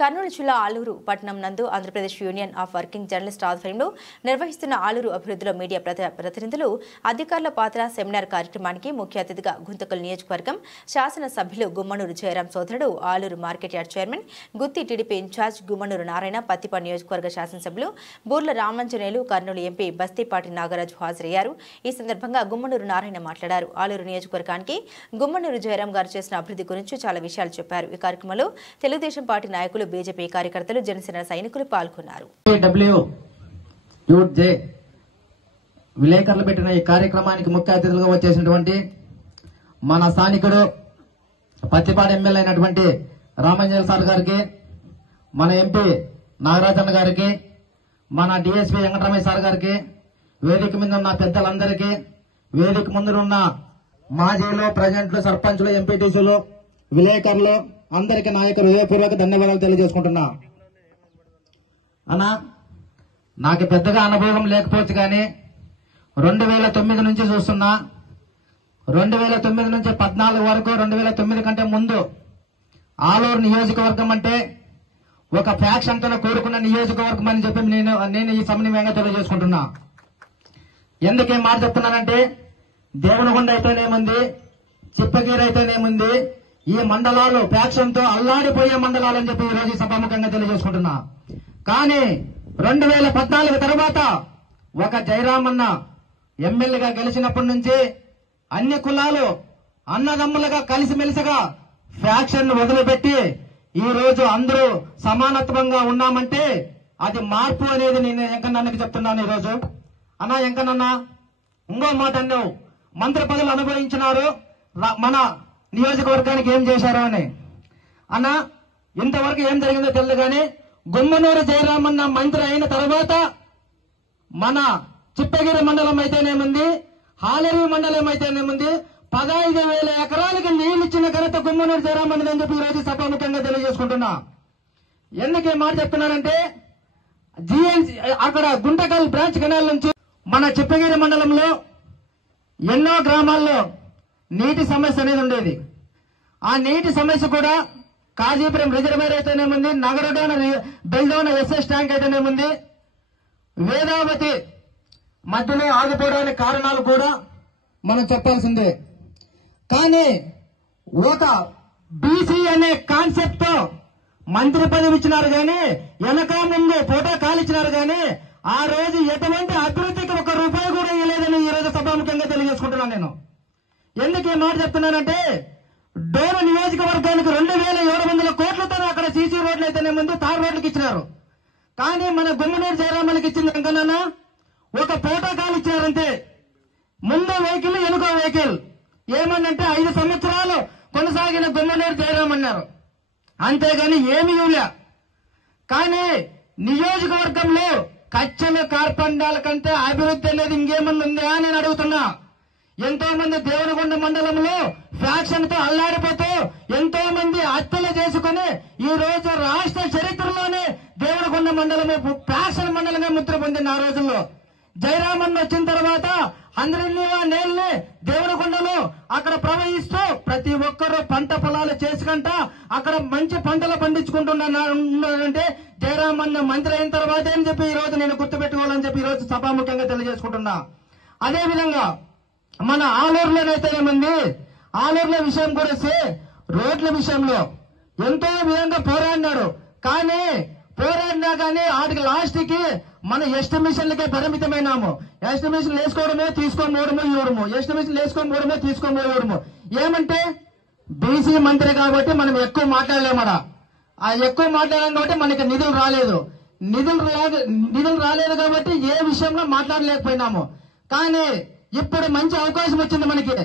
కర్నూలు జిల్లా ఆలూరు పట్టణం నందు Andhra Pradesh union of working journalist ఆధ్వర్యంలో నిర్వహిస్తున్న ఆలూరు అభివృద్ధిలో మీడియా ప్రతినిధులు అధికారుల పాత్ర సెమినార్ కార్యక్రమానికి ముఖ్య అతిథిగా గుంతకల్ నియోజకవర్గం శాసనసభ్యులు గుమ్మనూరు జయరాం సోదరుడు ఆలూరు మార్కెట్ యార్డ్ చైర్మన్ గుత్తి టీడీపీ ఇన్ఛార్జ్ గుమ్మనూరు నారాయణ పత్తిపాడు నియోజకవర్గ శాసనసభ్యులు బూర్ల రామాంజనేయులు కర్నూలు ఎంపీ బస్తీపాటి నాగరాజు హాజరయ్యారు. ఈ సందర్భంగా గుమ్మనూరు నారాయణ మాట్లాడారు. ఆలూరు నియోజకవర్గానికి గుమ్మనూరు జయరాం గారు చేసిన అభివృద్ధి గురించి చాలా విషయాలు చెప్పారు. ఈ కార్యక్రమంలో తెలుగుదేశం పార్టీ నాయకులు, బీజేపీ కార్యకర్తలు, జనసేన సైనికులు పాల్గొన్నారు. విలేకరులు పెట్టిన ఈ కార్యక్రమానికి ముఖ్య అతిథులుగా వచ్చేసినటువంటి మన స్థానికుడు పత్తిపాడు ఎమ్మెల్యే అయినటువంటి రామాంజనేయులు సార్ గారికి, మన ఎంపీ నాగరాజన్న గారికి, మన డిఎస్పీ వెంకటరమయ్య సార్ గారికి, వేదిక మీద ఉన్న పెద్దలందరికీ, వేదిక ముందున్న మాజీలు, ప్రజెంట్లు, సర్పంచులు, ఎంపీటీసీలు, విలేకరులు అందరికీ నా యొక్క హృదయపూర్వక ధన్యవాదాలు తెలియజేసుకుంటున్నా. అన్నా, నాకు పెద్దగా అనుభవం లేకపోవచ్చు కానీ 2009 నుంచి చూస్తున్నా. 2009 నుంచి 14 వరకు, 2009 కంటే ముందు ఆలూరు నియోజకవర్గం అంటే ఒక ఫ్యాక్షన్తో కూడుకున్న నియోజకవర్గం అని చెప్పి నేను ఈ సమన్వయంగా తెలియజేసుకుంటున్నా. ఎందుకే మాట చెప్తున్నానంటే, దేవునగొండ అయితేనేముంది, చిప్పగిరి అయితేనేముంది, ఈ మండలాలు ఫ్యాక్షన్తో అల్లాడిపోయే మండలాలు అని చెప్పి ఈ రోజు సభాముఖంగా తెలియజేసుకుంటున్నా. కానీ 2014 తర్వాత ఒక జయరామన్న ఎమ్మెల్యేగా గెలిచినప్పటి నుంచి అన్ని కులాలు అన్నదమ్ములుగా కలిసిమెలిసిగా ఫ్యాక్షన్ వదిలిపెట్టి ఈ రోజు అందరూ సమానత్వంగా ఉన్నామంటే అది మార్పు అనేది నేను వెంకన్నకి చెప్తున్నాను. ఈ రోజు అన్నా వెంకన్న ఇంకో మాట అన్నావు, మంత్రి పదవులు అనుభవించినారు, మన నియోజకవర్గానికి ఏం చేశారు అని. అన్నా, ఇంతవరకు ఏం జరిగిందో తెలియదు కానీ గుమ్మనూరు జయరామన్న మంత్రి అయిన తర్వాత మన చిప్పగిరి మండలం అయితేనేముంది, హాలేరు మండలం అయితేనేముంది, 15,000 ఎకరాలకి నీళ్లు ఇచ్చిన ఘనత గుమ్మనూరు జయరామన్నది అని చెప్పి ఈ రోజు సభాముఖంగా తెలియజేసుకుంటున్నా. ఎందుకు ఈ మాట చెప్తున్నానంటే, జిఎన్సి అక్కడ గుంటకల్ బ్రాంచ్ కెనాల్ నుంచి మన చిప్పగిరి మండలంలో ఎన్నో గ్రామాల్లో నీటి సమస్య అనేది ఉండేది. ఆ నీటి సమస్య కూడా కాజీపురం రిజర్వేర్ అయితేనేముంది, నగరడోన బెల్డోన ఎస్ఎస్ ట్యాంక్ అయితేనేముంది, వేదావతి మధ్యలో ఆగిపోవడానికి కారణాలు కూడా మనం చెప్పాల్సిందే. కానీ ఒక బీసీ అనే కాన్సెప్ట్ తో మంత్రి పదవి ఇచ్చినారు కానీ, వెనక ముందు ఫోటో కాలిచ్చినారు కానీ ఆ రోజు ఎటువంటి అభివృద్ధికి ఒక రూపాయి కూడా ఇవ్వలేదని ఈ రోజు సభాముఖంగా తెలియజేసుకుంటున్నాను. నేను ఎందుకు ఈ మాట చెప్తున్నానంటే, డోరు నియోజకవర్గానికి 2,700 కోట్లతో అక్కడ సీసీ రోడ్లు అయితేనేముంది, తార్ రోడ్లకు ఇచ్చినారు. కానీ మన గుమ్మనూరు జయరామన్కి ఇచ్చింది ఎంకన్నా ఒక ఫోటో కాల్ ఇచ్చినారంటే, ముందు వెహికల్ వెనుక వెహికల్ ఏమన్నంటే 5 సంవత్సరాలు కొనసాగిన గుమ్మనూరు జయరాం అన్నారు. అంతేగాని ఏమి ఇవ్వలే. కానీ నియోజకవర్గంలో కచ్చల కార్పండాల కంటే అభివృద్ధి అనేది ఇంకేమన్నా ఉందా అని నేను అడుగుతున్నా. ఎంతో మంది దేవనగొండ మండలంలో ఫ్యాక్షన్ తో అల్లాడిపోతూ ఎంతో మంది హత్యలు చేసుకుని ఈ రోజు రాష్ట్ర చరిత్రలోనే దేవనగొండ మండలము ఫ్యాక్షన్ మండలంగా ముద్ర పొందింది. ఆ రోజుల్లో జయరామన్ వచ్చిన తర్వాత అందరినీ నేల్ని దేవనగొండలో అక్కడ ప్రవహిస్తూ ప్రతి ఒక్కరూ పంట పొలాలు చేసుకుంటా అక్కడ మంచి పంటలు పండించుకుంటున్నారంటే జయరామన్ మంత్రి అయిన తర్వాత అని చెప్పి ఈ రోజు నేను గుర్తుపెట్టుకోవాలని చెప్పి ఈ రోజు సభాముఖంగా తెలియజేసుకుంటున్నా. అదే విధంగా మన ఆలూరులోనైతేనేమంది, ఆలూరులో విషయం గురించి రోడ్ల విషయంలో ఎంతో విధంగా పోరాడినాడు. కానీ పోరాడినా కానీ వాటికి లాస్ట్ కి మన ఎస్టిమేషన్లకే పరిమితమైనాము. ఎస్టిమేషన్ వేసుకోవడమే, తీసుకోకపోవడమే, ఇవ్వడము, ఎస్టిమేషన్ వేసుకోకపోవడమే, తీసుకోకపోవడము. ఏమంటే బీసీ మంత్రి కాబట్టి మనం ఎక్కువ మాట్లాడలేమడా. ఆ ఎక్కువ మాట్లాడాం కాబట్టి మనకి నిధులు రాలేదు. నిధులు రాలేదు కాబట్టి ఏ విషయంలో మాట్లాడలేకపోయినాము. కానీ ఇప్పుడు మంచి అవకాశం వచ్చింది మనకి.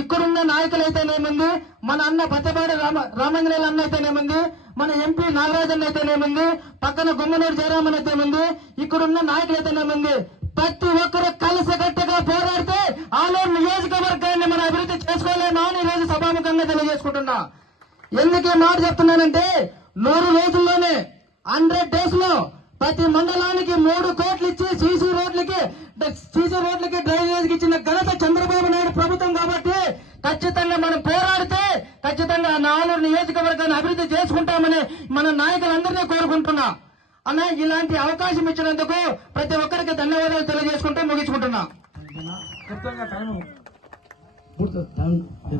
ఇక్కడున్న నాయకులు అయితేనేముంది, మన అన్న పత్తిపాడు రామాంజనేయులు అన్న అయితేనేముంది, మన ఎంపీ నాగరాజన్ అయితేనేముంది, పక్కన గుమ్మనూరు జయరామన్ అయితేముంది, ఇక్కడున్న నాయకులు అయితేనేముంది, ప్రతి ఒక్కరు కలిసికట్టుగా పోరాడితే ఆలూరు నియోజకవర్గాన్ని మనం అభివృద్ధి చేసుకోలేమా అని ఈరోజు సభాముఖంగా తెలియజేసుకుంటున్నా. ఎందుకు మాట చెప్తున్నానంటే, 100 రోజుల్లోనే 100 days లో ప్రతి మండలానికి 3 కోట్లు ఇచ్చి సీసీ రోడ్లకి డ్రైనేజ్ ఇచ్చిన ఘనత చంద్రబాబు నాయుడు ప్రభుత్వం కాబట్టి ఖచ్చితంగా మనం పోరాడితే ఖచ్చితంగా ఆ ఆలూరు నియోజకవర్గాన్ని అభివృద్ధి చేసుకుంటామని మన నాయకులందరినీ కోరుకుంటున్నా. అన్న, ఇలాంటి అవకాశం ఇచ్చినందుకు ప్రతి ఒక్కరికి ధన్యవాదాలు తెలియజేసుకుంటూ ముగించుకుంటున్నా.